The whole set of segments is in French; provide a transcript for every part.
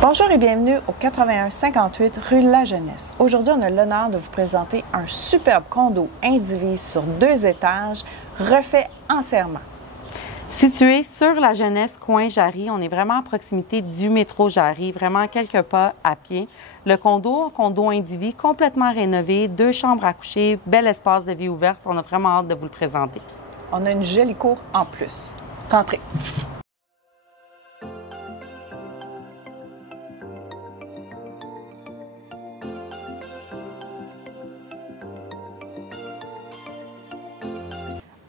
Bonjour et bienvenue au 8158 rue La Jeunesse. Aujourd'hui, on a l'honneur de vous présenter un superbe condo indivise sur 2 étages, refait entièrement. Situé sur La Jeunesse, coin Jarry, on est vraiment à proximité du métro Jarry, vraiment quelques pas à pied. Le condo indivis complètement rénové, 2 chambres à coucher, bel espace de vie ouverte. On a vraiment hâte de vous le présenter. On a une jolie cour en plus. Rentrez.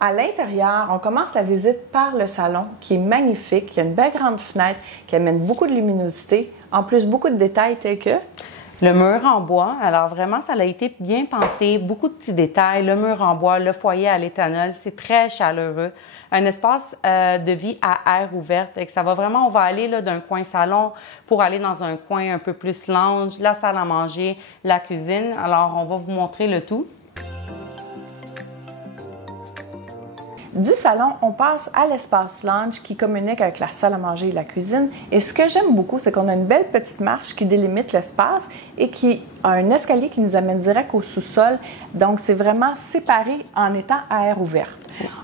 À l'intérieur, on commence la visite par le salon qui est magnifique. Il y a une belle grande fenêtre qui amène beaucoup de luminosité. En plus, beaucoup de détails tels que le mur en bois. Alors vraiment, ça a été bien pensé. Beaucoup de petits détails. Le mur en bois, le foyer à l'éthanol, c'est très chaleureux. Un espace de vie à air ouvert. Ça va vraiment, on va aller d'un coin salon pour aller dans un coin un peu plus lounge, la salle à manger, la cuisine. Alors, on va vous montrer le tout. Du salon, on passe à l'espace lounge qui communique avec la salle à manger et la cuisine. Et ce que j'aime beaucoup, c'est qu'on a une belle petite marche qui délimite l'espace et qui a un escalier qui nous amène direct au sous-sol. Donc, c'est vraiment séparé en étant à air ouverte.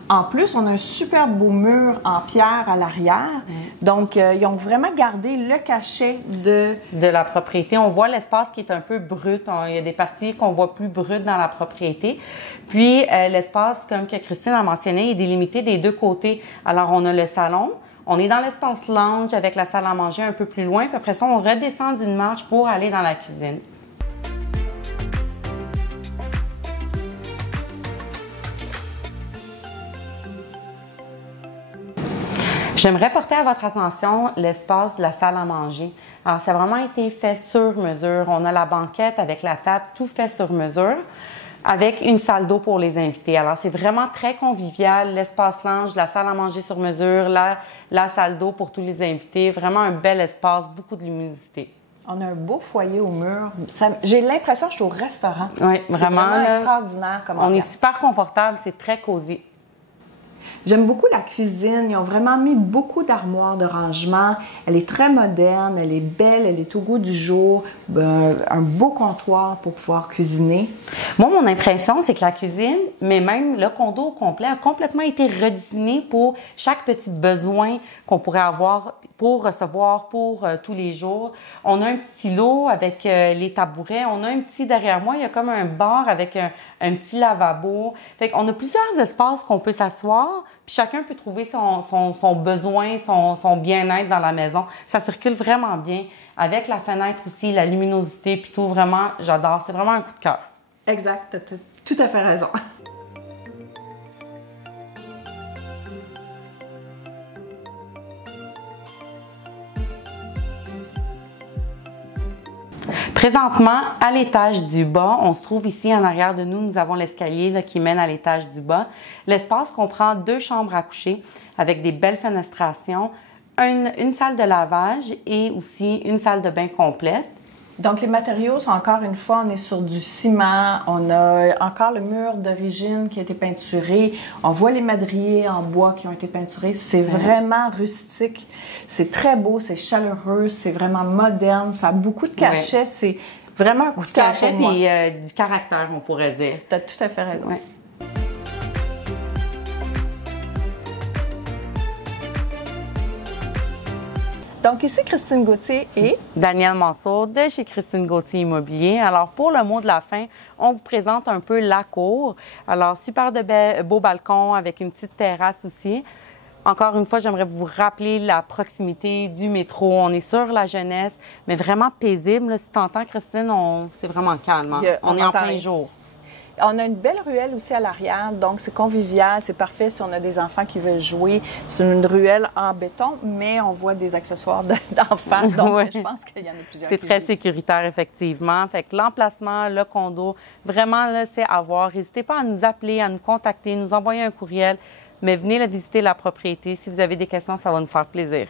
En plus, on a un super beau mur en pierre à l'arrière. Donc, ils ont vraiment gardé le cachet de la propriété. On voit l'espace qui est un peu brut. Il y a des parties qu'on voit plus brutes dans la propriété. Puis, l'espace, comme que Christine a mentionné, est délimité des 2 côtés. Alors, on a le salon. On est dans l'espace lounge avec la salle à manger un peu plus loin. Puis après ça, on redescend d'une marche pour aller dans la cuisine. J'aimerais porter à votre attention l'espace de la salle à manger. Alors, ça a vraiment été fait sur mesure. On a la banquette avec la table, tout fait sur mesure, avec une salle d'eau pour les invités. Alors, c'est vraiment très convivial. L'espace lounge, la salle à manger sur mesure, la salle d'eau pour tous les invités. Vraiment un bel espace, beaucoup de luminosité. On a un beau foyer au mur. J'ai l'impression que je suis au restaurant. Oui, vraiment extraordinaire comme ambiance. On est super confortable, c'est très cosy. J'aime beaucoup la cuisine. Ils ont vraiment mis beaucoup d'armoires de rangement. Elle est très moderne, elle est belle, elle est au goût du jour. Un beau comptoir pour pouvoir cuisiner. Moi, mon impression, c'est que la cuisine, mais même le condo au complet, a complètement été redessiné pour chaque petit besoin qu'on pourrait avoir pour recevoir pour tous les jours. On a un petit lot avec les tabourets. On a un petit derrière moi, il y a comme un bar avec un petit lavabo. Fait qu'on a plusieurs espaces qu'on peut s'asseoir, puis chacun peut trouver son besoin, son bien-être dans la maison. Ça circule vraiment bien. Avec la fenêtre aussi, la luminosité, puis tout, vraiment, j'adore. C'est vraiment un coup de cœur. Exact, tu as tout à fait raison. Présentement, à l'étage du bas, on se trouve ici en arrière de nous, nous avons l'escalier qui mène à l'étage du bas. L'espace comprend 2 chambres à coucher avec des belles fenestrations, une salle de lavage et aussi une salle de bain complète. Donc, les matériaux sont encore une fois, on est sur du ciment, on a encore le mur d'origine qui a été peinturé, on voit les madriers en bois qui ont été peinturés, c'est vraiment rustique, c'est très beau, c'est chaleureux, c'est vraiment moderne, ça a beaucoup de cachet, c'est vraiment un coup de cœur pour moi. Et du caractère, on pourrait dire. Tu as tout à fait raison. Ouais. Donc ici, Christine Gauthier et Danielle Mansour de chez Christine Gauthier Immobilier. Alors, pour le mot de la fin, on vous présente un peu la cour. Alors, super de beaux balcons avec une petite terrasse aussi. Encore une fois, j'aimerais vous rappeler la proximité du métro. On est sur La Jeunesse, mais vraiment paisible. Là, si tu entends, Christine, c'est vraiment calme. Hein? On est en plein jour. On a une belle ruelle aussi à l'arrière, donc c'est convivial, c'est parfait si on a des enfants qui veulent jouer. C'est une ruelle en béton, mais on voit des accessoires d'enfants, donc ouais. Je pense qu'il y en a plusieurs. C'est très sécuritaire, effectivement. Fait que l'emplacement, le condo, vraiment, là, c'est à voir. N'hésitez pas à nous appeler, à nous contacter, nous envoyer un courriel, mais venez visiter la propriété. Si vous avez des questions, ça va nous faire plaisir.